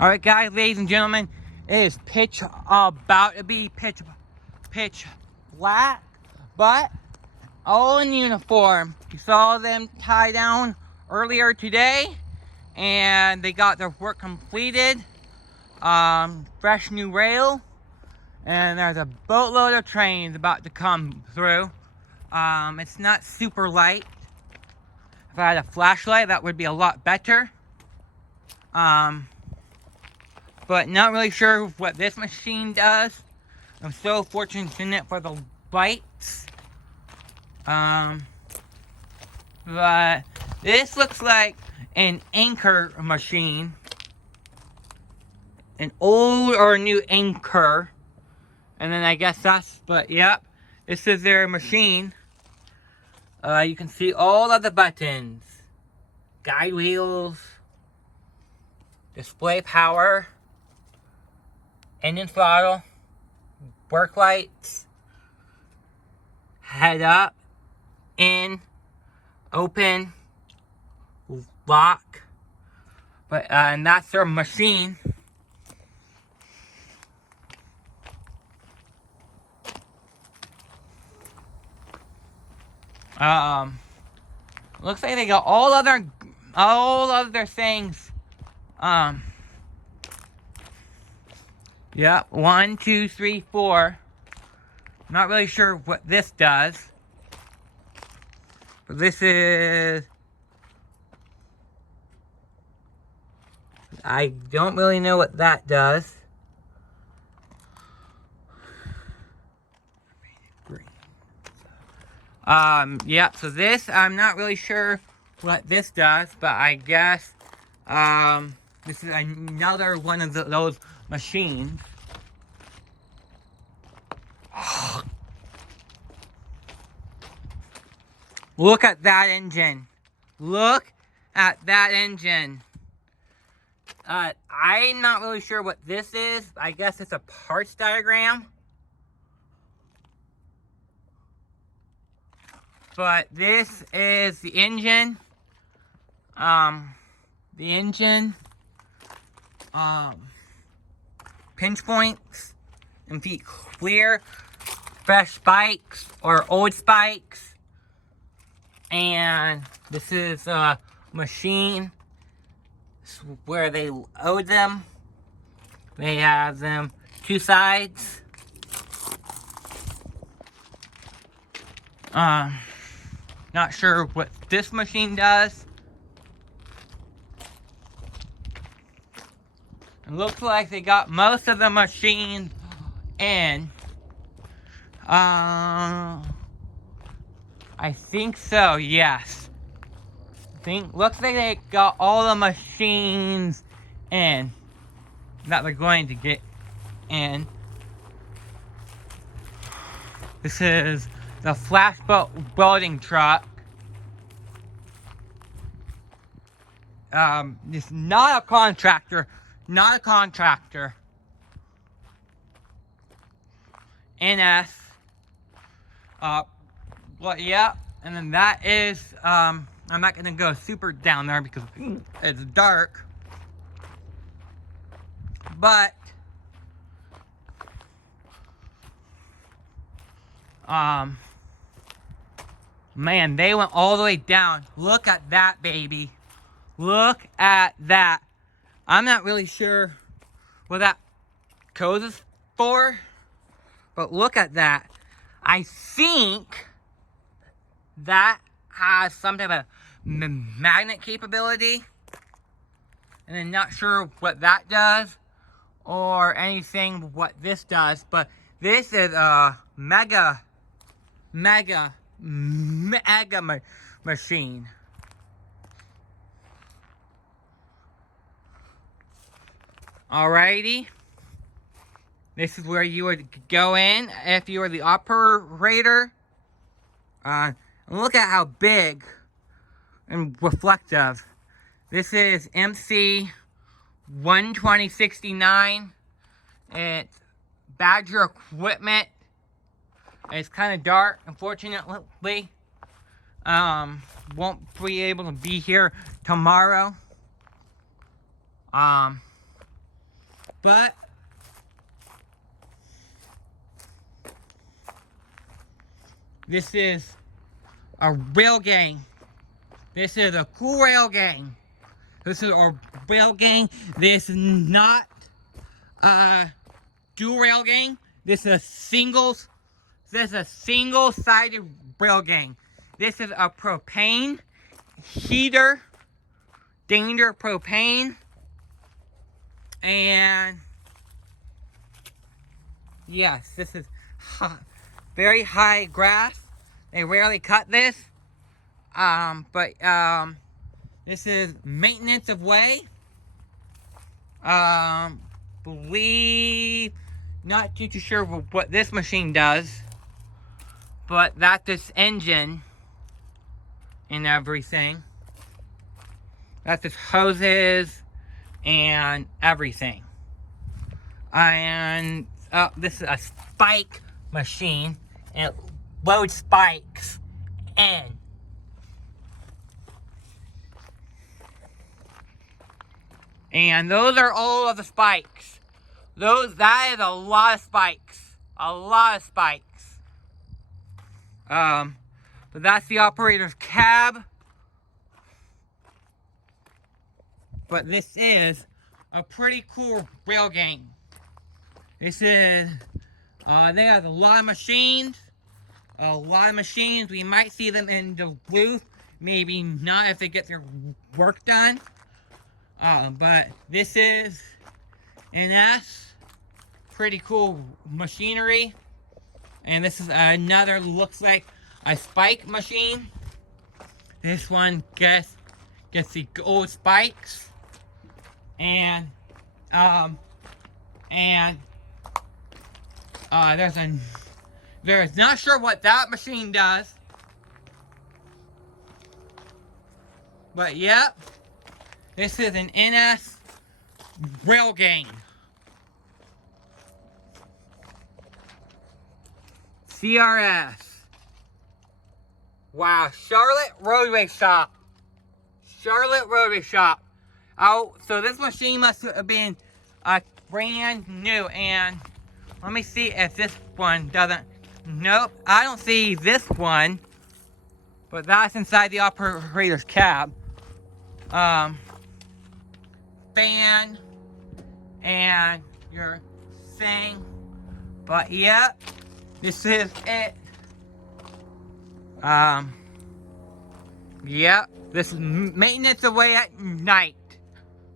Alright guys, ladies and gentlemen, it is about to be pitch black, but all in uniform. You saw them tie down earlier today, and they got their work completed. Fresh new rail, and there's a boatload of trains about to come through. It's not super light. If I had a flashlight, that would be a lot better. But not really sure what this machine does. I'm so fortunate for the lights. But this looks like an anchor machine. An old or new anchor. And then I guess that's, but yep, this is their machine. You can see all of the buttons. Guide wheels. Display power. Engine throttle. Work lights. Head up. In. Open. Lock. But, and that's their machine. Looks like they got all of their things. Yep, 1, 2, 3, 4. Not really sure what this does. But this is... I don't really know what that does. Yeah, so this, I'm not really sure what this does, but I guess, this is another one of those machines. Look at that engine. Look at that engine. I'm not really sure what this is. I guess it's a parts diagram. But this is the engine. Pinch points and feet clear. Fresh spikes or old spikes. And this is a machine where they load them. They have them two sides. Not sure what this machine does. It looks like they got most of the machines in. I think so, yes. Looks like they got all the machines in that they're going to get in. This is the flashbolt welding truck. It's not a contractor. Not a contractor. NS. Well, yeah. And then that is, I'm not going to go super down there because it's dark. But, man, they went all the way down. Look at that, baby. Look at that. I'm not really sure what that code is for, but look at that. I think that has some type of magnet capability, and I'm not sure what that does or anything what this does, but this is a mega machine. Alrighty. This is where you would go in if you were the operator. Look at how big and reflective. This is MC 12069. It's Badger equipment. It's kind of dark, unfortunately. Won't be able to be here tomorrow. But this is a rail gang. This is a cool rail gang. This is a rail gang. This is not a dual rail gang. This is a single-sided rail gang. This is a propane heater, danger propane, and yes, this is very high grass. They rarely cut this, but this is maintenance of way. Believe, not too sure what this machine does, but that's this engine and everything. That's its hoses and everything. And this is a spike machine, and it loads spikes in. And those are all of the spikes. That is a lot of spikes. A lot of spikes. But that's the operator's cab. But this is a pretty cool rail gang. This is, they have a lot of machines. A lot of machines. We might see them in Duluth. Maybe not if they get their work done. But this is NS. Pretty cool machinery. And this is another, looks like a spike machine. This one gets the old spikes. And there's not sure what that machine does. But yep, this is an NS rail gang. CRS. Wow, Charlotte Roadway Shop. Charlotte Roadway Shop. Oh, so this machine must have been brand new. And let me see if this one doesn't. Nope, I don't see this one. But that's inside the operator's cab. Fan and your thing. But yeah, this is it. Yeah, this is maintenance away at night.